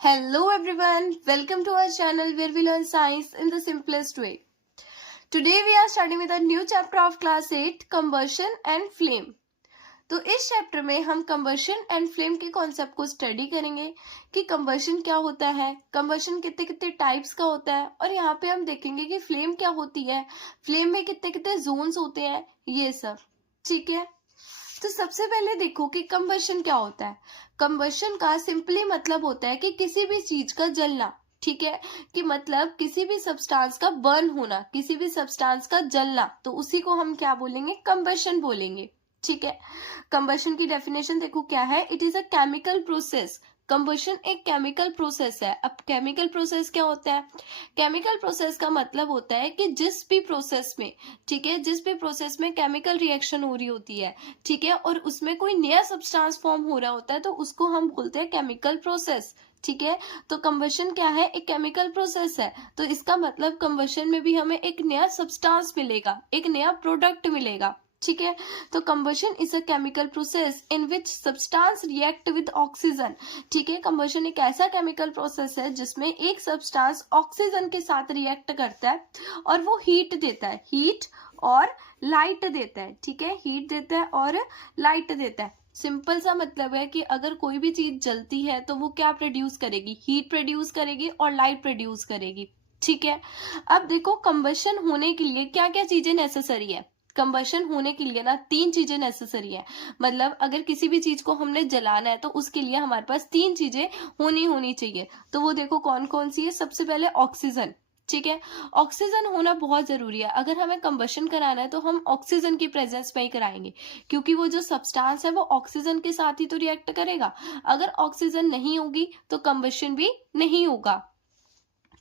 Hello everyone, welcome to our channel where we learn science in the simplest way. Today we are starting with a new chapter of class 8, combustion and flame. तो इस chapter में हम combustion and flame के concept को study करेंगे कि combustion क्या होता है, कंबशन कितने कितने टाइप्स का होता है, और यहाँ पे हम देखेंगे कि फ्लेम क्या होती है, फ्लेम में कितने कितने जोन्स होते हैं, ये सब। ठीक है, तो सबसे पहले देखो कि कंबशन क्या होता है। कंबशन का सिंपली मतलब होता है कि किसी भी चीज का जलना। ठीक है, कि मतलब किसी भी सब्सटेंस का बर्न होना, किसी भी सब्सटेंस का जलना, तो उसी को हम क्या बोलेंगे, कंबशन बोलेंगे। ठीक है, कंबशन की डेफिनेशन देखो क्या है, it is a chemical process. Combustion एक केमिकल प्रोसेस है। अब केमिकल प्रोसेस क्या होता है, केमिकल प्रोसेस का मतलब होता है कि जिस भी प्रोसेस में, ठीक है, जिस भी प्रोसेस में केमिकल रिएक्शन हो रही होती है, ठीक है, और उसमें कोई नया सब्सटेंस फॉर्म हो रहा होता है, तो उसको हम बोलते हैं केमिकल प्रोसेस। ठीक है, तो कंबशन क्या है, एक केमिकल प्रोसेस है। तो इसका मतलब कंबशन में भी हमें एक नया सब्सटेंस मिलेगा, एक नया प्रोडक्ट मिलेगा। ठीक है, तो combustion is a chemical process in which substance react with oxygen. ठीक है, कंबशन एक ऐसा केमिकल प्रोसेस है जिसमें एक सब्सटेंस ऑक्सीजन के साथ रिएक्ट करता है और वो हीट देता है, हीट और लाइट देता है। ठीक है, हीट देता है और लाइट देता है। सिंपल सा मतलब है कि अगर कोई भी चीज जलती है तो वो क्या प्रोड्यूस करेगी, हीट प्रोड्यूस करेगी और लाइट प्रोड्यूस करेगी। ठीक है, अब देखो कंबशन होने के लिए क्या क्या चीजें नेसेसरी है। कंबशन होने के लिए ना 3 चीजें नेसेसरी है। मतलब अगर किसी भी चीज को हमने जलाना है तो उसके लिए हमारे पास 3 चीजें होनी चाहिए। तो वो देखो कौन कौन सी है। सबसे पहले ऑक्सीजन। ठीक है, ऑक्सीजन होना बहुत जरूरी है। अगर हमें कंबशन कराना है तो हम ऑक्सीजन की प्रेजेंस में ही कराएंगे, क्योंकि वो जो सब्सटेंस है वो ऑक्सीजन के साथ ही तो रिएक्ट करेगा। अगर ऑक्सीजन नहीं होगी तो कंबशन भी नहीं होगा।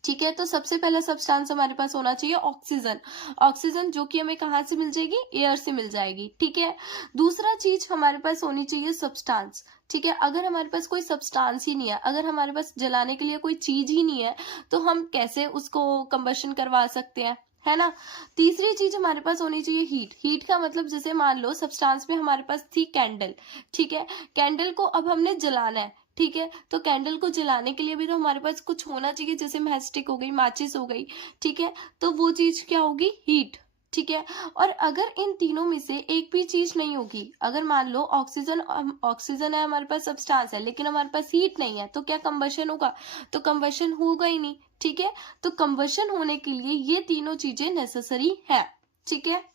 ठीक है, तो सबसे पहला सब्सटेंस हमारे पास होना चाहिए ऑक्सीजन। ऑक्सीजन जो कि हमें कहाँ से मिल जाएगी, एयर से मिल जाएगी। ठीक है, दूसरा चीज हमारे पास होनी चाहिए सब्सटेंस। ठीक है, अगर हमारे पास कोई सब्सटेंस ही नहीं है, अगर हमारे पास जलाने के लिए कोई चीज ही नहीं है, तो हम कैसे उसको कंबशन करवा सकते हैं, है ना। तीसरी चीज हमारे पास होनी चाहिए हीट। हीट का मतलब जैसे मान लो सब्सटेंस में हमारे पास थी कैंडल। ठीक है, कैंडल को अब हमने जलाना है। ठीक है, तो कैंडल को जलाने के लिए भी तो हमारे पास कुछ होना चाहिए, जैसे मैचस्टिक हो गई, माचिस हो गई। ठीक है, तो वो चीज क्या होगी, हीट। ठीक है, और अगर इन तीनों में से एक भी चीज नहीं होगी, अगर मान लो ऑक्सीजन ऑक्सीजन है हमारे पास, सब्सटेंस है, लेकिन हमारे पास हीट नहीं है, तो क्या कंबशन होगा, तो कंबशन होगा ही नहीं। ठीक है, तो कंबशन होने के लिए ये तीनों चीजें नेसेसरी है। ठीक है,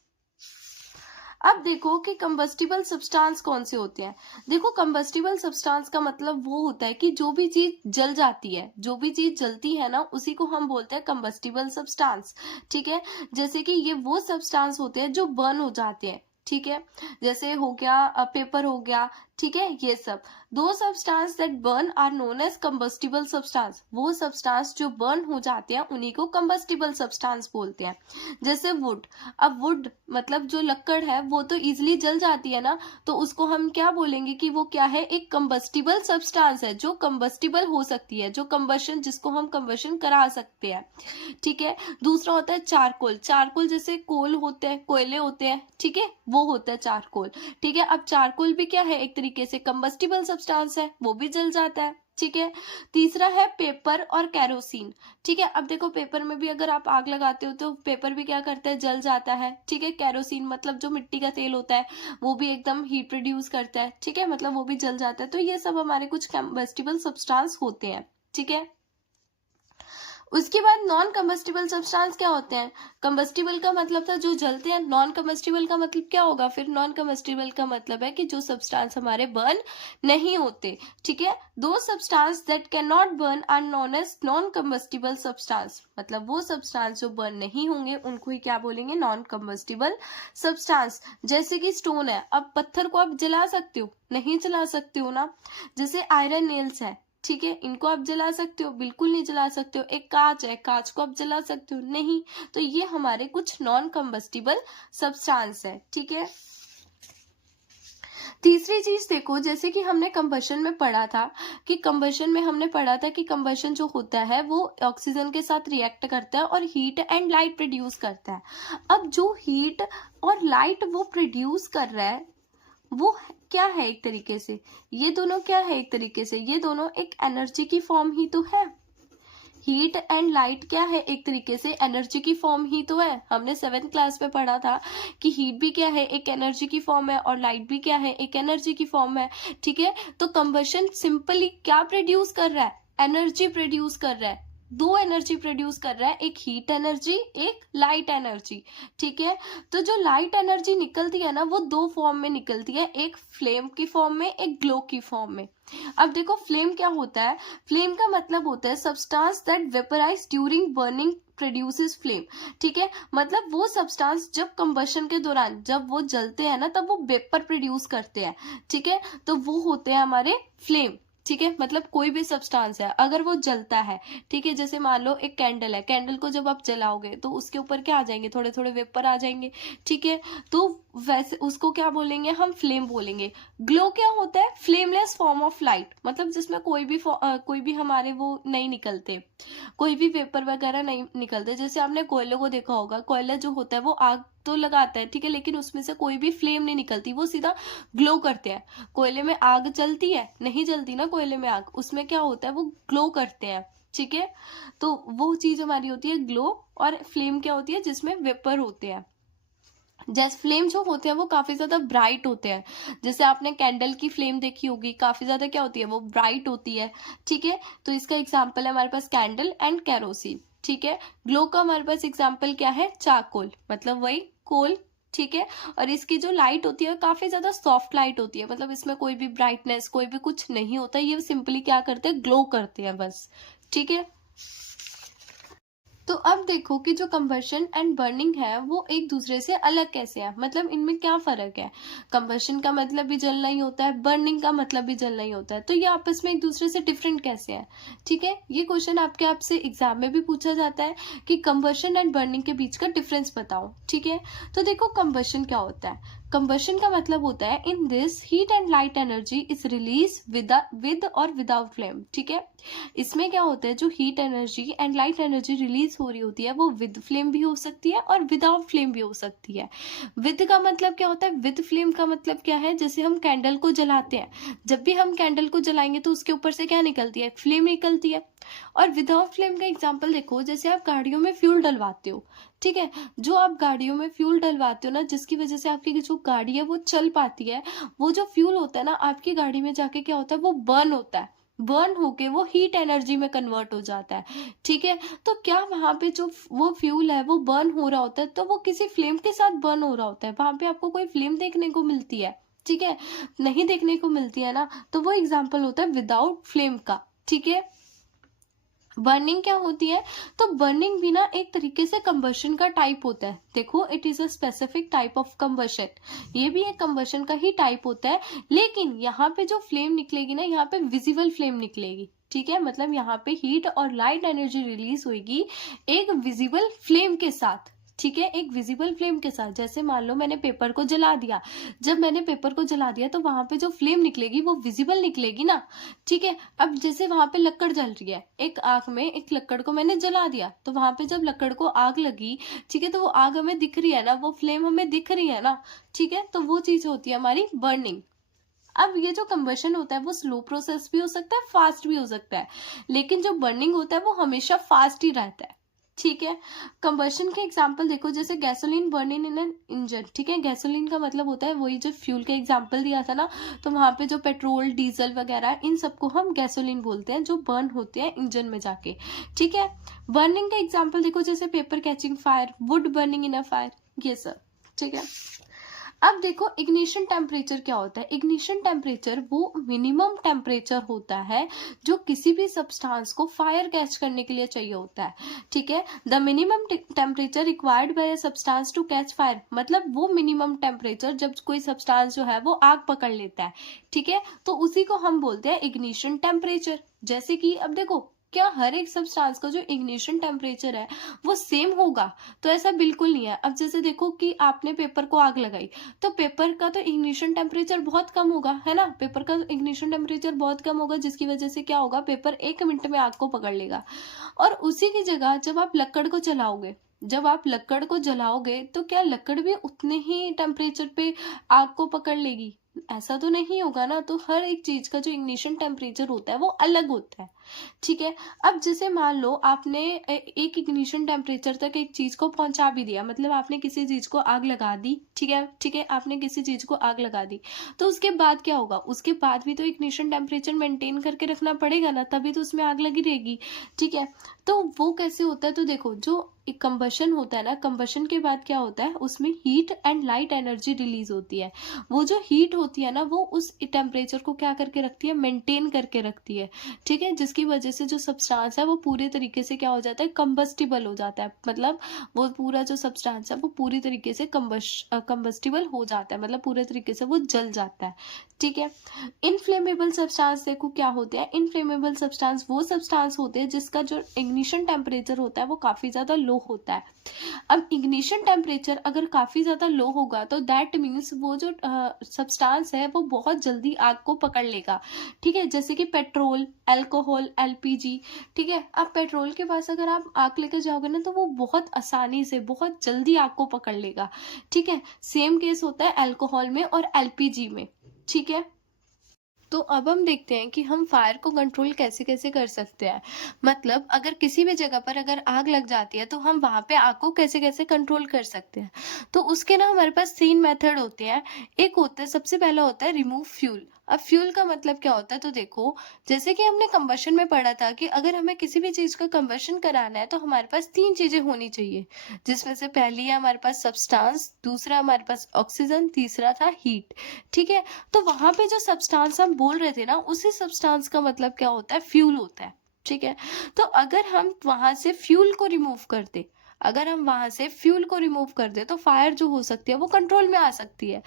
अब देखो कि कंबस्टिबल सब्सटेंस कौन से होते हैं। देखो कंबस्टिबल सब्सटेंस का मतलब वो होता है कि जो भी चीज जल जाती है, जो भी चीज जलती है ना, उसी को हम बोलते हैं कंबस्टिबल सब्सटेंस। ठीक है, जैसे कि ये वो सब्सटेंस होते हैं जो बर्न हो जाते हैं। ठीक है, जैसे हो गया पेपर हो गया। ठीक है, ये सब those substance that burn are known as combustible substance. वो सब्सटेंस जो बर्न हो जाते हैं उन्हीं को कंबस्टिबल सब्सटेंस बोलते हैं। जैसे वुड। अब वुड मतलब जो लकड़ है वो तो इजिली जल जाती है ना, तो उसको हम क्या बोलेंगे कि वो क्या है, एक कंबस्टिबल सब्सटेंस है, जो कंबस्टिबल हो सकती है, जो कंबशन, जिसको हम कंबशन करा सकते हैं। ठीक है, दूसरा होता है चारकोल। चारकोल जैसे कोल होते हैं, कोयले होते हैं, ठीक है, वो होता है चारकोल। ठीक है, अब चारकोल भी क्या है, एक तरीके से कंबस्टिबल सब्सटेंस है, वो भी जल जाता है। ठीक है, तीसरा है पेपर और कैरोसिन। ठीक है, अब देखो पेपर में भी अगर आप आग लगाते हो तो पेपर भी क्या करता है, जल जाता है। ठीक है, कैरोसिन मतलब जो मिट्टी का तेल होता है वो भी एकदम हीट प्रोड्यूस करता है। ठीक है, मतलब वो भी जल जाता है। तो ये सब हमारे कुछ कंबस्टिबल सब्सटेंस होते हैं। ठीक है, उसके बाद नॉन कम्बस्टिबल सब्सटेंस क्या होते हैं। कम्बस्टिबल का मतलब था जो जलते हैं, नॉन कम्बस्टिबल का मतलब क्या होगा, फिर नॉन कम्बस्टिबल का मतलब है कि जो सब्सटेंस हमारे बर्न नहीं होते। ठीक है, those substance that can not burn are known as non combustible substance. मतलब वो सब्सटेंस जो बर्न नहीं होंगे उनको ही क्या बोलेंगे, नॉन कम्बस्टिबल सब्सटेंस। जैसे कि स्टोन है, अब पत्थर को आप जला सकते हो, नहीं जला सकते हो ना। जैसे आयरन नेल्स है, ठीक है, इनको आप जला सकते हो, बिल्कुल नहीं जला सकते हो। एक कांच है, कांच को आप जला सकते हो, नहीं। तो ये हमारे कुछ नॉन कंबस्टिबल सब्सटेंस है। ठीक है, तीसरी चीज देखो, जैसे कि हमने कंबशन में पढ़ा था कि कंबशन में हमने पढ़ा था कि कंबशन जो होता है वो ऑक्सीजन के साथ रिएक्ट करता है और हीट एंड लाइट प्रोड्यूस करता है। अब जो हीट और लाइट वो प्रोड्यूस कर रहा है वो क्या है एक तरीके से, ये दोनों क्या है एक तरीके से, ये दोनों एक एनर्जी की फॉर्म ही तो है। हीट एंड लाइट क्या है एक तरीके से, एनर्जी की फॉर्म ही तो है। हमने 7th क्लास में पढ़ा था कि हीट भी क्या है, एक एनर्जी की फॉर्म है, और लाइट भी क्या है, एक एनर्जी की फॉर्म है। ठीक है, तो कंबशन सिंपली क्या प्रोड्यूस कर रहा है, एनर्जी प्रोड्यूस कर रहा है। दो एनर्जी प्रोड्यूस कर रहा है, एक हीट एनर्जी, एक लाइट एनर्जी। ठीक है, तो जो लाइट एनर्जी निकलती है ना, वो दो फॉर्म में निकलती है, एक फ्लेम की फॉर्म में, एक ग्लो की फॉर्म में। अब देखो फ्लेम क्या होता है, फ्लेम का मतलब होता है substance that vaporise during burning produces flame. ठीक है, मतलब वो सब्सटेंस जब कंबशन के दौरान, जब वो जलते हैं ना, तब वो वेपर प्रोड्यूस करते हैं। ठीक है, तो वो होते हैं हमारे फ्लेम। ठीक है, मतलब कोई भी सब्सटेंस है अगर वो जलता है, ठीक है, जैसे मान लो एक कैंडल है, कैंडल को जब आप जलाओगे तो उसके ऊपर क्या आ जाएंगे, थोड़े थोड़े वेपर आ जाएंगे। ठीक है, तो वैसे उसको क्या बोलेंगे हम, फ्लेम बोलेंगे। ग्लो क्या होता है, फ्लेमलेस फॉर्म ऑफ लाइट, मतलब जिसमें कोई भी हमारे वो नहीं निकलते, कोई भी वेपर वगैरह नहीं निकलते। जैसे आपने कोयले को देखा होगा, कोयला जो होता है वो आग तो लगाता है, ठीक है, लेकिन उसमें से कोई भी फ्लेम नहीं निकलती, वो सीधा ग्लो करते हैं। कोयले में आग जलती है, नहीं जलती ना कोयले में आग, उसमें क्या होता है, वो ग्लो करते हैं। ठीक है, तो वो चीज हमारी होती है ग्लो, और फ्लेम क्या होती है, जिसमें वेपर होते हैं। जैसे फ्लेम जो होते हैं वो काफी ज्यादा ब्राइट होते हैं, जैसे आपने कैंडल की फ्लेम देखी होगी, काफी ज्यादा क्या होती है, वो ब्राइट होती है। ठीक है, तो इसका एग्जांपल है हमारे पास कैंडल एंड कैरोसिन। ठीक है, ग्लो का हमारे पास एग्जांपल क्या है, चारकोल, मतलब वही कोल। ठीक है, और इसकी जो लाइट होती है काफी ज्यादा सॉफ्ट लाइट होती है, मतलब इसमें कोई भी ब्राइटनेस, कोई भी कुछ नहीं होता, ये सिंपली क्या करते हैं, ग्लो करते हैं बस। ठीक है, तो अब देखो कि जो कंबशन एंड बर्निंग है वो एक दूसरे से अलग कैसे है, मतलब इनमें क्या फर्क है। कंबशन का मतलब भी जलना ही होता है, बर्निंग का मतलब भी जलना ही होता है, तो ये आपस में एक दूसरे से डिफरेंट कैसे है। ठीक है, ये क्वेश्चन आपसे एग्जाम में भी पूछा जाता है कि कंबशन एंड बर्निंग के बीच का डिफरेंस बताओ। ठीक है, तो देखो कंबशन क्या होता है, कंबशन का मतलब होता है in this heat and light energy is release with और विदाउट फ्लेम। ठीक है, इसमें क्या होता है, जो heat energy and light energy release हो रही होती है वो विद फ्लेम भी हो सकती है और विदाउट फ्लेम भी हो सकती है। विद का मतलब क्या होता है, विद फ्लेम का मतलब क्या है, जैसे हम कैंडल को जलाते हैं, जब भी हम कैंडल को जलाएंगे तो उसके ऊपर से क्या निकलती है, फ्लेम निकलती है। और विदाउट फ्लेम का एग्जाम्पल देखो, जैसे आप गाड़ियों में फ्यूल डलवाते हो। ठीक है, जो आप गाड़ियों में फ्यूल डलवाते हो ना, जिसकी वजह से आपकी जो गाड़ी है वो चल पाती है, वो जो फ्यूल होता है ना आपकी गाड़ी में जाके क्या होता है, वो बर्न होता है, बर्न होके वो हीट एनर्जी में कन्वर्ट हो जाता है। ठीक है, तो क्या वहां पे जो वो फ्यूल है वो बर्न हो रहा होता है, तो वो किसी फ्लेम के साथ बर्न हो रहा होता है, वहां पे आपको कोई फ्लेम देखने को मिलती है। ठीक है, नहीं देखने को मिलती है ना, तो वो एग्जाम्पल होता है विदाउट फ्लेम का। ठीक है, बर्निंग क्या होती है, तो बर्निंग भी ना एक तरीके से कंबशन का टाइप होता है। देखो it is a specific type of combustion, ये भी एक कंबशन का ही टाइप होता है, लेकिन यहाँ पे जो फ्लेम निकलेगी ना, यहाँ पे विजिबल फ्लेम निकलेगी। ठीक है, मतलब यहाँ पे हीट और लाइट एनर्जी रिलीज होगी एक विजिबल फ्लेम के साथ। ठीक है, एक विजिबल फ्लेम के साथ, जैसे मान लो मैंने पेपर को जला दिया, जब मैंने पेपर को जला दिया तो वहां पे जो फ्लेम निकलेगी वो विजिबल निकलेगी ना। ठीक है, अब जैसे वहां पे लकड़ जल रही है, एक आग में एक लकड़ को मैंने जला दिया, तो वहां पे जब लकड़ को आग लगी, ठीक है, तो वो आग हमें दिख रही है ना, वो फ्लेम हमें दिख रही है ना। ठीक है, तो वो चीज होती है हमारी बर्निंग। अब ये जो कंबशन होता है वो स्लो प्रोसेस भी हो सकता है, फास्ट भी हो सकता है, लेकिन जो बर्निंग होता है वो हमेशा फास्ट ही रहता है। ठीक है, कंबशन के एग्जांपल देखो, जैसे gasoline burning in an engine. ठीक है, गैसोलीन का मतलब होता है वही जो फ्यूल का एग्जांपल दिया था ना, तो वहां पे जो पेट्रोल डीजल वगैरह इन सबको हम गैसोलीन बोलते हैं, जो बर्न होते हैं इंजन में जाके। ठीक है, बर्निंग का एग्जाम्पल देखो, जैसे paper catching fire, would burning in a fire, ये सब। ठीक है, अब देखो इग्निशन टेम्परेचर क्या होता है, इग्निशन टेम्परेचर वो मिनिमम टेम्परेचर होता है जो किसी भी सब्सटेंस को फायर कैच करने के लिए चाहिए होता है। ठीक है, the minimum temperature required by a substance to catch fire, मतलब वो मिनिमम टेम्परेचर जब कोई सब्सटेंस जो है वो आग पकड़ लेता है। ठीक है, तो उसी को हम बोलते हैं इग्निशन टेम्परेचर। जैसे कि अब देखो, क्या हर एक सब्सटेंस का जो इग्निशन टेम्परेचर है वो सेम होगा, तो ऐसा बिल्कुल नहीं है। अब जैसे देखो कि आपने पेपर को आग लगाई, तो पेपर का तो इग्निशन टेम्परेचर बहुत कम होगा, है ना, पेपर का इग्निशन टेम्परेचर बहुत कम होगा, जिसकी वजह से क्या होगा, पेपर 1 मिनट में आग को पकड़ लेगा। और उसी की जगह जब आप लकड़ को जलाओगे, जब आप लकड़ को जलाओगे तो क्या लकड़ भी उतने ही टेम्परेचर पे आग को पकड़ लेगी, ऐसा तो नहीं होगा ना। तो हर एक चीज का जो इग्निशन टेम्परेचर होता है वो अलग होता है, ठीक है। अब जैसे मान लो आपने एक इग्निशन टेम्परेचर तक एक चीज को पहुंचा भी दिया, मतलब आपने किसी चीज को आग लगा दी, ठीक है, ठीक है, आपने किसी चीज को आग लगा दी, तो उसके बाद क्या होगा, उसके बाद भी तो इग्निशन टेम्परेचर मेंटेन करके रखना पड़ेगा ना, तभी तो उसमें आग लगी रहेगी, ठीक है। तो वो कैसे होता है, तो देखो जो एक कंबशन होता है ना, कंबशन के बाद क्या होता है, उसमें heat and light energy release होती है। वो जो हीट होती है ना, वो उस टेम्परेचर को क्या करके रखती है, मेंटेन करके रखती है, ठीक है, जिसकी वजह से जो सब्सटेंस है वो पूरे तरीके से क्या हो जाता है, कंबस्टिबल हो जाता है, मतलब वो पूरा जो सब्सटेंस है वो पूरी तरीके से कंबस्टिबल हो जाता है, मतलब पूरे तरीके से वो जल जाता है, ठीक है। इनफ्लेमेबल सब्सटेंस देखो क्या होते हैं, इनफ्लेमेबल सब्सटेंस वो सब्सटेंस होते हैं जिसका जो इग्निशन टेम्परेचर होता है वो काफी ज्यादा लो होता है। अब इग्निशन टेम्परेचर अगर काफी ज्यादा लो होगा तो दैट मीन्स वो जो सब्सटेंस है वो बहुत जल्दी आग को पकड़ लेगा, ठीक है, जैसे कि पेट्रोल, अल्कोहल, एलपीजी, ठीक है। अब पेट्रोल के पास अगर आप आग लेकर जाओगे ना तो वो बहुत आसानी से बहुत जल्दी आग को पकड़ लेगा, ठीक है। सेम केस होता है अल्कोहल में और एलपीजी में, ठीक है। तो अब हम देखते हैं कि हम फायर को कंट्रोल कैसे कैसे कर सकते हैं। मतलब अगर किसी भी जगह पर अगर आग लग जाती है तो हम वहां पे आग को कैसे कैसे कंट्रोल कर सकते हैं। तो उसके ना हमारे पास 3 मेथड होते हैं। एक होता है, सबसे पहला होता है रिमूव फ्यूल। अब फ्यूल का मतलब क्या होता है, तो देखो जैसे कि हमने कंबशन में पढ़ा था कि अगर हमें किसी भी चीज का कंबशन कराना है तो हमारे पास 3 चीजें होनी चाहिए, जिसमें से पहली है हमारे पास सब्सटेंस, दूसरा हमारे पास ऑक्सीजन, तीसरा था हीट, ठीक है। तो वहां पे जो सब्सटेंस हम बोल रहे थे ना, उसी सब्सटेंस का मतलब क्या होता है, फ्यूल होता है, ठीक है। तो अगर हम वहां से फ्यूल को रिमूव कर दे, अगर हम वहां से फ्यूल को रिमूव कर दे तो फायर जो हो सकती है वो कंट्रोल में आ सकती है।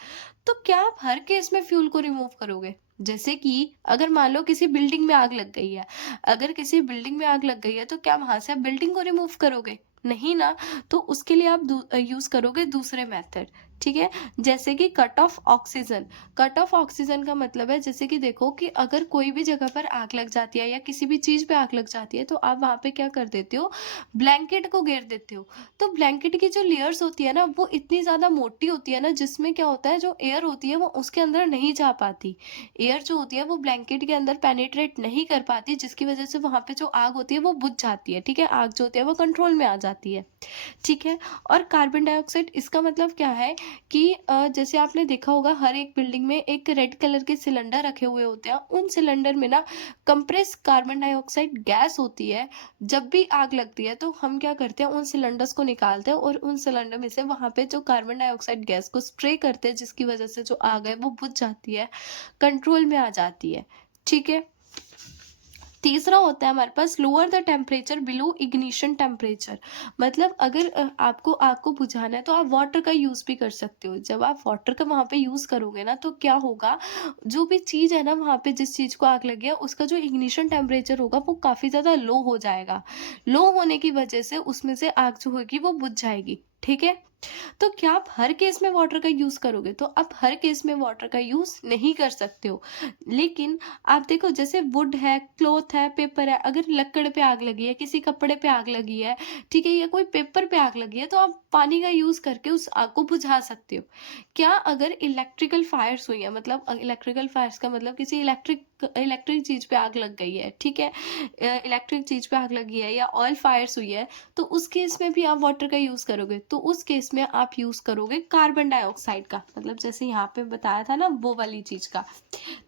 तो क्या आप हर केस में फ्यूल को रिमूव करोगे? जैसे कि अगर मान लो किसी बिल्डिंग में आग लग गई है, अगर किसी बिल्डिंग में आग लग गई है तो क्या वहां से आप बिल्डिंग को रिमूव करोगे? नहीं ना। तो उसके लिए आप यूज करोगे दूसरे मेथड, ठीक है, जैसे कि cut off oxygen. Cut off oxygen का मतलब है, जैसे कि देखो कि अगर कोई भी जगह पर आग लग जाती है या किसी भी चीज पे आग लग जाती है तो आप वहां पे क्या कर देते हो, ब्लैंकेट को घेर देते हो। तो ब्लैंकेट की जो लेयर्स होती है ना वो इतनी ज्यादा मोटी होती है ना, जिसमें क्या होता है, जो एयर होती है वो उसके अंदर नहीं जा पाती। एयर जो होती है वो ब्लैंकेट के अंदर पेनिट्रेट नहीं कर पाती, जिसकी वजह से वहां पे जो आग होती है वो बुझ जाती है, ठीक है, आग जो होती है वो कंट्रोल में आ जाती है, ठीक है। और कार्बन डाइऑक्साइड, इसका मतलब क्या है कि जैसे आपने देखा होगा हर एक बिल्डिंग में एक रेड कलर के सिलेंडर रखे हुए होते हैं, उन सिलेंडर में ना कंप्रेस कार्बन डाइऑक्साइड गैस होती है। जब भी आग लगती है तो हम क्या करते हैं, उन सिलेंडर्स को निकालते हैं और उन सिलेंडर में से वहां पे जो कार्बन डाइऑक्साइड गैस को स्प्रे करते हैं, जिसकी वजह से जो आग है वो बुझ जाती है, कंट्रोल में आ जाती है, ठीक है। तीसरा होता है हमारे पास lower the temperature below ignition temperature. मतलब अगर आपको आग को बुझाना है तो आप वाटर का यूज भी कर सकते हो। जब आप वाटर का वहां पे यूज करोगे ना तो क्या होगा, जो भी चीज है ना वहां पे जिस चीज को आग लगी है उसका जो इग्निशन टेम्परेचर होगा वो काफी ज्यादा लो हो जाएगा। लो होने की वजह से उसमें से आग जो होगी वो बुझ जाएगी, ठीक है। तो क्या आप हर केस में वाटर का यूज करोगे? तो आप हर केस में वाटर का यूज नहीं कर सकते हो। लेकिन आप देखो जैसे वुड है, क्लॉथ है, पेपर है, अगर लकड़ पे आग लगी है, किसी कपड़े पे आग लगी है, ठीक है, या कोई पेपर पे आग लगी है, तो आप पानी का यूज करके उस आग को बुझा सकते हो। क्या अगर इलेक्ट्रिकल फायर्स हुई है, मतलब इलेक्ट्रिकल फायर्स का मतलब किसी इलेक्ट्रिक चीज पे आग लग गई है, ठीक है, इलेक्ट्रिक चीज पे आग लगी है या ऑयल फायर्स हुई है, तो उस केस में भी आप वाटर का यूज करोगे। तो उस केस में आप यूज करोगे कार्बन डाइऑक्साइड का, मतलब जैसे यहाँ पे बताया था ना वो वाली चीज का।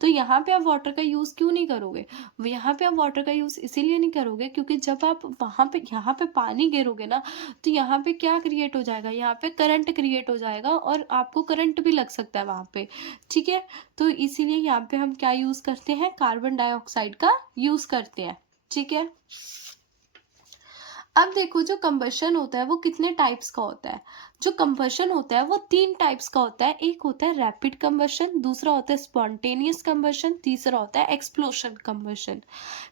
तो यहाँ पे आप वाटर का यूज क्यों नहीं करोगे? यहाँ पे आप वाटर का यूज इसीलिए नहीं करोगे क्योंकि जब आप वहां पे यहाँ पे पानी गिरोगे ना तो यहाँ पे क्या क्रिएट हो जाएगा, यहाँ पे करंट क्रिएट हो जाएगा और आपको करंट भी लग सकता है वहां पे, ठीक है। तो इसीलिए यहाँ पे हम क्या यूज करते हैं, कार्बन डाइऑक्साइड का यूज करते हैं, ठीक है। अब देखो जो कंबशन होता है वो कितने टाइप्स का होता है। जो कंबशन होता है वो 3 टाइप्स का होता है। एक होता है रैपिड कंबशन, दूसरा होता है स्पॉन्टेनियस कंबशन, तीसरा होता है एक्सप्लोशन कंबशन,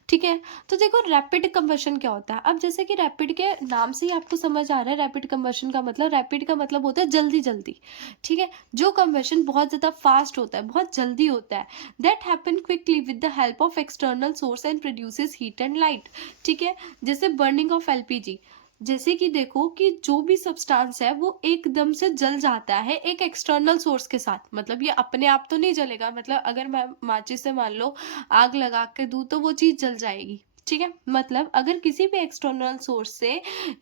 ठीक है। तो देखो रैपिड कंबशन क्या होता है। अब जैसे कि रैपिड के नाम से ही आपको समझ आ रहा है, रैपिड कंबशन का मतलब, रैपिड का मतलब होता है जल्दी जल्दी, ठीक है। जो कंबशन बहुत ज्यादा फास्ट होता है, बहुत जल्दी होता है, that happen quickly with the help of external source and produces heat and light, ठीक है। जैसे बर्निंग ऑफ एलपीजी, जैसे कि देखो कि जो भी सब्सटेंस है वो एकदम से जल जाता है एक एक्सटर्नल सोर्स के साथ, मतलब ये अपने आप तो नहीं जलेगा, मतलब अगर मैं माचिस से मान लो आग लगा के दूं तो वो चीज जल जाएगी, ठीक है। मतलब अगर किसी भी एक्सटर्नल सोर्स से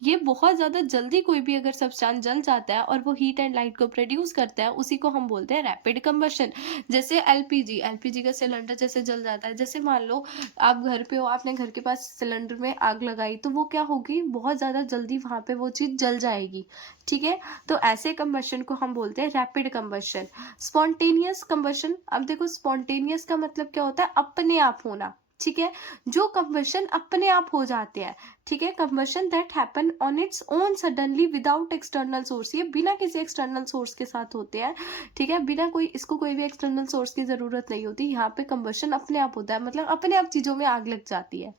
ये बहुत ज्यादा जल्दी कोई भी अगर सब्सटेंस जल जाता है और वो हीट एंड लाइट को प्रोड्यूस करता है, उसी को हम बोलते हैं रैपिड कंबशन। जैसे एलपीजी, एलपीजी का सिलेंडर जैसे जल जाता है, जैसे मान लो आप घर पे हो, आपने घर के पास सिलेंडर में आग लगाई, तो वो क्या होगी, बहुत ज्यादा जल्दी वहां पे वो चीज जल जाएगी, ठीक है। तो ऐसे कंबशन को हम बोलते हैं रैपिड कंबशन। स्पॉन्टेनियस कंबशन, अब देखो स्पॉन्टेनियस का मतलब क्या होता है, अपने आप होना, ठीक है। जो कंबशन अपने आप हो जाते हैं, ठीक है, combustion that happen on its own suddenly without external source, ये बिना किसी एक्सटर्नल सोर्स के साथ होते हैं, ठीक है। बिना कोई, इसको कोई भी एक्सटर्नल सोर्स की जरूरत नहीं होती, यहाँ पे कंबशन अपने आप होता है, मतलब अपने आप चीजों में आग लग जाती है।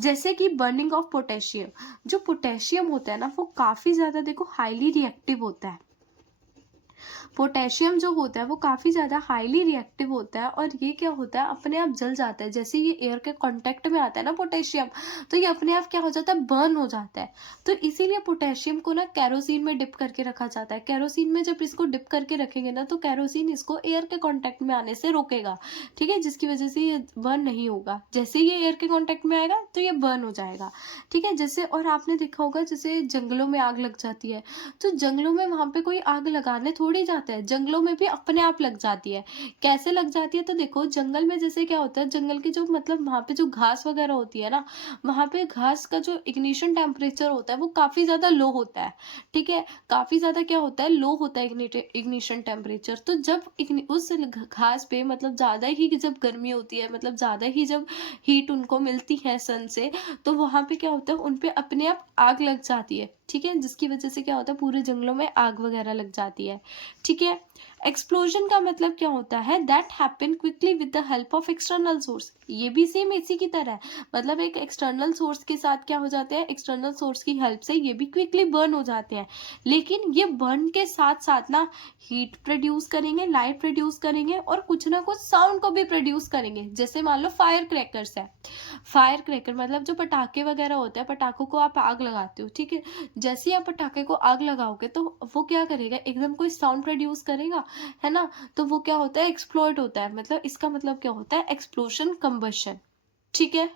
जैसे कि बर्निंग ऑफ पोटेशियम, जो पोटेशियम होता है ना वो काफी ज्यादा देखो हाईली रिएक्टिव होता है। पोटेशियम जो होता है वो काफी ज्यादा हाईली रिएक्टिव होता है, और ये क्या होता है, अपने आप जल जाता है। जैसे ये एयर के कांटेक्ट में आता है ना पोटेशियम, तो ये अपने आप क्या हो जाता है, बर्न हो जाता है। तो इसीलिए पोटेशियम को ना कैरोसिन में डिप करके रखा जाता है। कैरोसिन में जब इसको डिप करके रखेंगे ना, तो कैरोसिन इसको एयर के कांटेक्ट में आने से रोकेगा, ठीक है, जिसकी वजह से ये बर्न नहीं होगा। जैसे ये एयर के कांटेक्ट में आएगा तो ये बर्न हो जाएगा, ठीक है। जैसे और आपने देखा होगा जैसे जंगलों में आग लग जाती है, तो जंगलों में वहां पे कोई आग लगाने थोड़ी जाता है, जंगलों में भी अपने आप लग जाती है। कैसे लग जाती है, तो देखो जंगल में जैसे क्या होता है, जंगल की जो मतलब वहां पे जो घास वगैरह होती है ना, वहां पे घास का जो इग्निशन टेम्परेचर होता है वो काफी ज्यादा लो होता है, ठीक है। काफी ज्यादा क्या होता है, लो होता है इग्निशन टेम्परेचर। तो जब उस घास पे मतलब ज्यादा ही जब गर्मी होती है, मतलब ज्यादा ही जब हीट उनको मिलती है सन से, तो वहां पे क्या होता है, उनपे अपने आप आग लग जाती है, ठीक है, जिसकी वजह से क्या होता है, पूरे जंगलों में आग वगैरह लग जाती है, ठीक है। एक्सप्लोजन का मतलब क्या होता है, that happen quickly with the help of external source, ये भी सेम इसी की तरह है। मतलब एक एक्सटर्नल सोर्स के साथ क्या हो जाते हैं, एक्सटर्नल सोर्स की हेल्प से ये भी क्विकली बर्न हो जाते हैं, लेकिन ये बर्न के साथ साथ ना हीट प्रोड्यूस करेंगे, लाइट प्रोड्यूस करेंगे, और कुछ ना कुछ साउंड को भी प्रोड्यूस करेंगे। जैसे मान लो फायर क्रैकर्स है, फायर क्रैकर मतलब जो पटाखे वगैरह होते हैं, पटाखों को आप आग लगाते हो, ठीक है। जैसे ही आप पटाखे को आग लगाओगे तो वो क्या करेगा, एकदम कोई साउंड प्रोड्यूस करेगा, है ना। तो वो क्या होता है, एक्सप्लोड होता है, मतलब इसका मतलब क्या होता है, एक्सप्लोजन कंबशन, ठीक है।